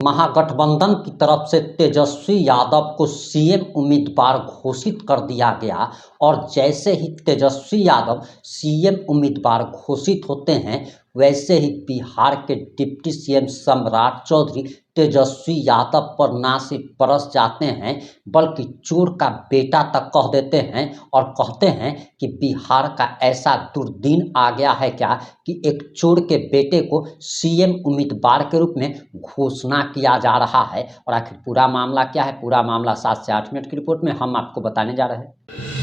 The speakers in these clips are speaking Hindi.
महागठबंधन की तरफ से तेजस्वी यादव को सीएम उम्मीदवार घोषित कर दिया गया और जैसे ही तेजस्वी यादव सीएम उम्मीदवार घोषित होते हैं वैसे ही बिहार के डिप्टी सीएम सम्राट चौधरी तेजस्वी यादव पर ना सिर्फ बरस जाते हैं बल्कि चोर का बेटा तक कह देते हैं और कहते हैं कि बिहार का ऐसा दुर्दिन आ गया है क्या कि एक चोर के बेटे को सीएम उम्मीदवार के रूप में घोषणा किया जा रहा है। और आखिर पूरा मामला क्या है, पूरा मामला 7 से 8 मिनट की रिपोर्ट में हम आपको बताने जा रहे हैं।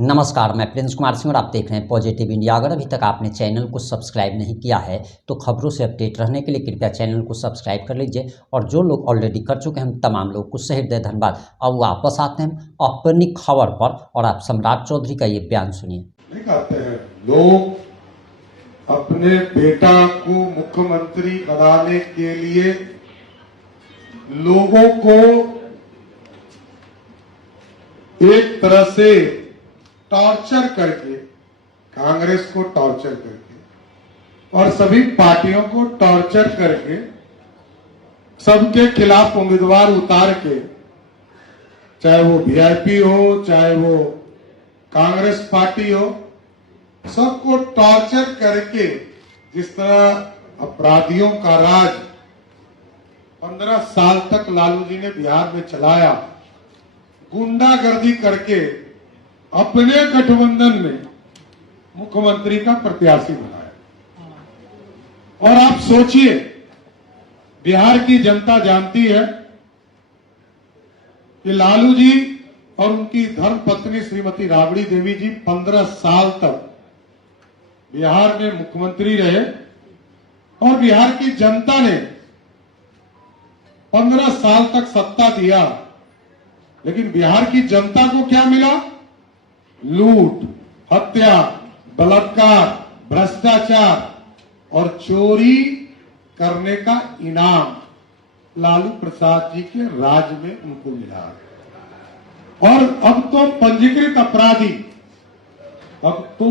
नमस्कार, मैं प्रिंस कुमार सिंह और आप देख रहे हैं पॉजिटिव इंडिया। अगर अभी तक आपने चैनल को सब्सक्राइब नहीं किया है तो खबरों से अपडेट रहने के लिए कृपया चैनल को सब्सक्राइब कर लीजिए और जो लोग ऑलरेडी कर चुके हैं हम तमाम लोगों को सहृदय धन्यवाद। अब वापस आते हैं अपनी खबर पर और आप सम्राट चौधरी का ये बयान सुनिए। नहीं कहते हैं लोग अपने बेटा को मुख्यमंत्री बनाने के लिए लोगों को एक तरह से टॉर्चर करके, कांग्रेस को टॉर्चर करके और सभी पार्टियों को टॉर्चर करके सबके खिलाफ उम्मीदवार उतार के, चाहे वो वीआईपी हो चाहे वो कांग्रेस पार्टी हो, सबको टॉर्चर करके जिस तरह अपराधियों का राज 15 साल तक लालू जी ने बिहार में चलाया, गुंडागर्दी करके अपने गठबंधन में मुख्यमंत्री का प्रत्याशी बनाया। और आप सोचिए, बिहार की जनता जानती है कि लालू जी और उनकी धर्मपत्नी श्रीमती राबड़ी देवी जी 15 साल तक बिहार में मुख्यमंत्री रहे और बिहार की जनता ने 15 साल तक सत्ता दिया, लेकिन बिहार की जनता को क्या मिला? लूट, हत्या, बलात्कार, भ्रष्टाचार और चोरी करने का इनाम लालू प्रसाद जी के राज में उनको मिला। और अब तो पंजीकृत अपराधी, अब तो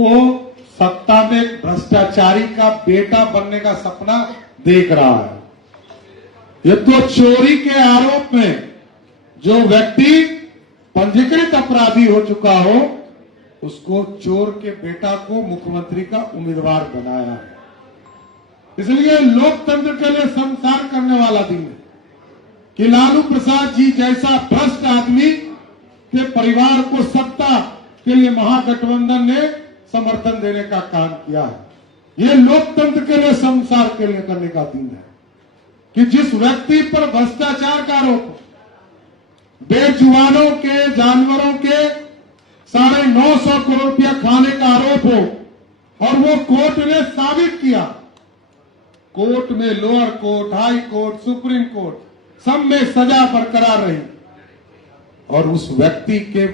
सत्ता में भ्रष्टाचारी का बेटा बनने का सपना देख रहा है। ये तो चोरी के आरोप में जो व्यक्ति पंजीकृत अपराधी हो चुका हो, उसको चोर के बेटा को मुख्यमंत्री का उम्मीदवार बनाया है। इसलिए लोकतंत्र के लिए संसार करने वाला दिन है कि लालू प्रसाद जी जैसा भ्रष्ट आदमी के परिवार को सत्ता के लिए महागठबंधन ने समर्थन देने का काम किया है। ये लोकतंत्र के लिए संसार के लिए करने का दिन है कि जिस व्यक्ति पर भ्रष्टाचार का आरोप, बेजुबानों के, जानवरों के 950 करोड़ रुपया खाने का आरोप हो और वो कोर्ट ने साबित किया, कोर्ट में lower court, high court, supreme court सब में सजा बरकरार रही और उस व्यक्ति के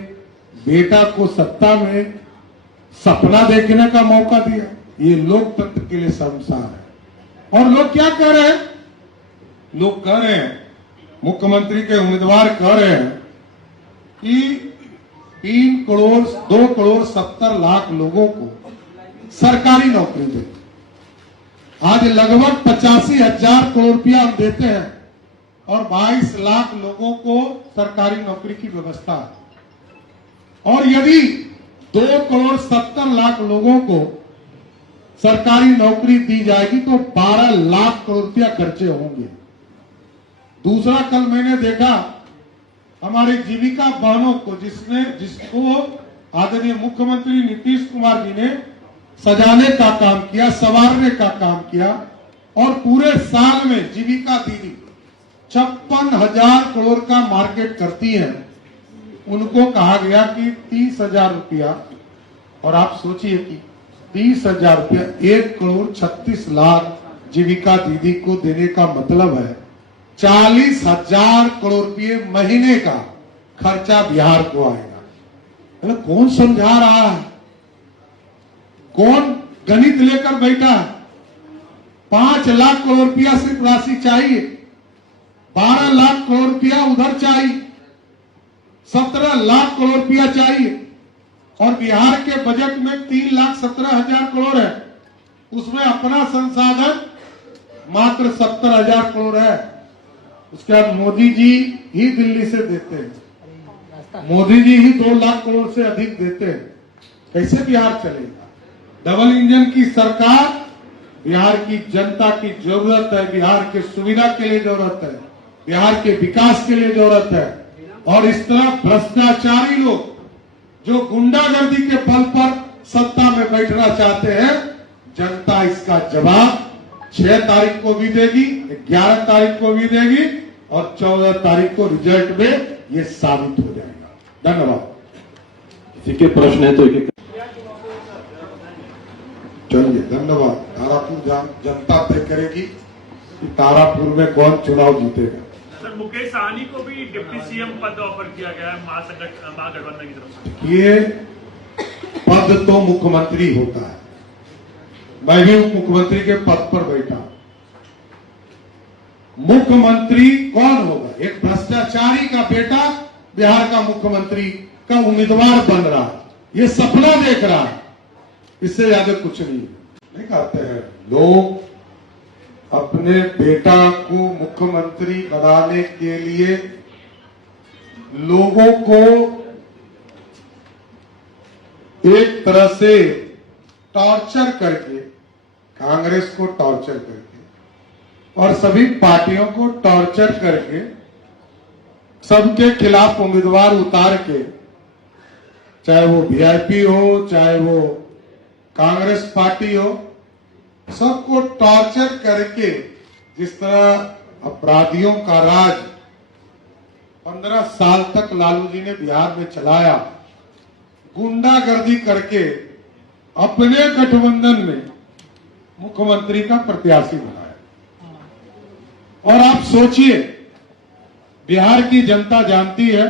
बेटा को सत्ता में सपना देखने का मौका दिया। ये लोकतंत्र के लिए संसार है। और लोग क्या कह रहे हैं? लोग कह रहे हैं, मुख्यमंत्री के उम्मीदवार कह रहे हैं कि 2 करोड़ 70 लाख लोगों को सरकारी नौकरी दे। आज लगभग 85,000 करोड़ रुपया हम देते हैं और 22 लाख लोगों को सरकारी नौकरी की व्यवस्था है। और यदि 2 करोड़ 70 लाख लोगों को सरकारी नौकरी दी जाएगी तो 12 लाख करोड़ रुपया खर्चे होंगे। दूसरा, कल मैंने देखा हमारी जीविका बहनों को जिसको आदरणीय मुख्यमंत्री नीतीश कुमार जी ने सजाने का काम किया, संवारने का काम किया और पूरे साल में जीविका दीदी 56,000 करोड़ का मार्केट करती है। उनको कहा गया कि 30,000 रुपया, और आप सोचिए कि 30,000 रुपया 1 करोड़ 36 लाख जीविका दीदी को देने का मतलब है 40,000 करोड़ रुपये महीने का खर्चा बिहार को आएगा। मतलब कौन समझा रहा है? कौन गणित लेकर बैठा है? 5 लाख करोड़ रुपया सिर्फ राशि चाहिए, 12 लाख करोड़ रुपया उधर चाहिए, 17 लाख करोड़ रुपया चाहिए और बिहार के बजट में 3,17,000 करोड़ है, उसमें अपना संसाधन मात्र 70,000 करोड़ है। उसके बाद मोदी जी ही दिल्ली से देते हैं, मोदी जी ही 2 लाख करोड़ से अधिक देते हैं। कैसे बिहार चलेगा? डबल इंजन की सरकार बिहार की जनता की जरूरत है, बिहार के सुविधा के लिए जरूरत है, बिहार के विकास के लिए जरूरत है। और इस तरह भ्रष्टाचारी लोग जो गुंडागर्दी के बल पर सत्ता में बैठना चाहते हैं, जनता इसका जवाब 6 तारीख को भी देगी, 11 तारीख को भी देगी और 14 तारीख को रिजल्ट में ये साबित हो जाएगा। धन्यवाद। किसी के प्रश्न है तो एक चलिए, धन्यवाद। तारापुर जनता तय करेगी कि तारापुर में कौन चुनाव जीतेगा। सर, मुकेश सहनी को भी डिप्टी सीएम पद ऑफर किया गया है महागठबंधन की तरफ से। ये पद तो मुख्यमंत्री होता है, मैं भी उप मुख्यमंत्री के पद पर बैठा। मुख्यमंत्री कौन होगा? एक भ्रष्टाचारी का बेटा बिहार का मुख्यमंत्री का उम्मीदवार बन रहा है, ये सपना देख रहा है, इससे ज्यादा कुछ नहीं कहते हैं। लोग अपने बेटा को मुख्यमंत्री बनाने के लिए लोगों को एक तरह से टॉर्चर करके, कांग्रेस को टॉर्चर करके और सभी पार्टियों को टॉर्चर करके, सबके खिलाफ उम्मीदवार उतार के, चाहे वो वीआईपी हो, चाहे वो कांग्रेस पार्टी हो, सबको टॉर्चर करके जिस तरह अपराधियों का राज 15 साल तक लालू जी ने बिहार में चलाया, गुंडागर्दी करके अपने गठबंधन में मुख्यमंत्री का प्रत्याशी बनाया। और आप सोचिए, बिहार की जनता जानती है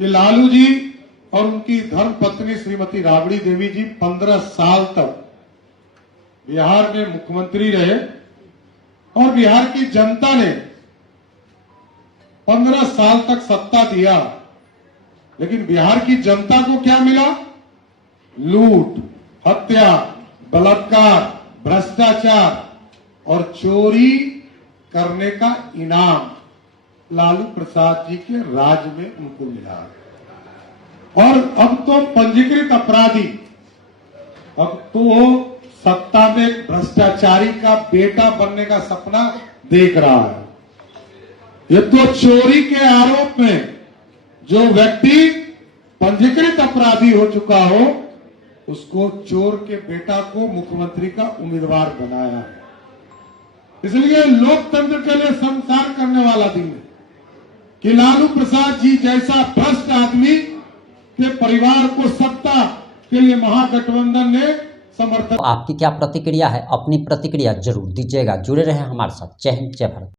कि लालू जी और उनकी धर्म पत्नी श्रीमती राबड़ी देवी जी 15 साल तक बिहार में मुख्यमंत्री रहे और बिहार की जनता ने 15 साल तक सत्ता दिया, लेकिन बिहार की जनता को क्या मिला? लूट, हत्या, बलात्कार, भ्रष्टाचार और चोरी करने का इनाम लालू प्रसाद जी के राज में उनको मिला। और अब तो पंजीकृत अपराधी, अब तो सत्ता में भ्रष्टाचारी का बेटा बनने का सपना देख रहा है। ये तो चोरी के आरोप में जो व्यक्ति पंजीकृत अपराधी हो चुका हो, उसको चोर के बेटा को मुख्यमंत्री का उम्मीदवार बनाया है। इसलिए लोकतंत्र के लिए संसार करने वाला दिन है कि लालू प्रसाद जी जैसा भ्रष्ट आदमी के परिवार को सत्ता के लिए महागठबंधन ने समर्थन। आपकी क्या प्रतिक्रिया है? अपनी प्रतिक्रिया जरूर दीजिएगा। जुड़े रहे हमारे साथ। जय हिंद, जय भारत।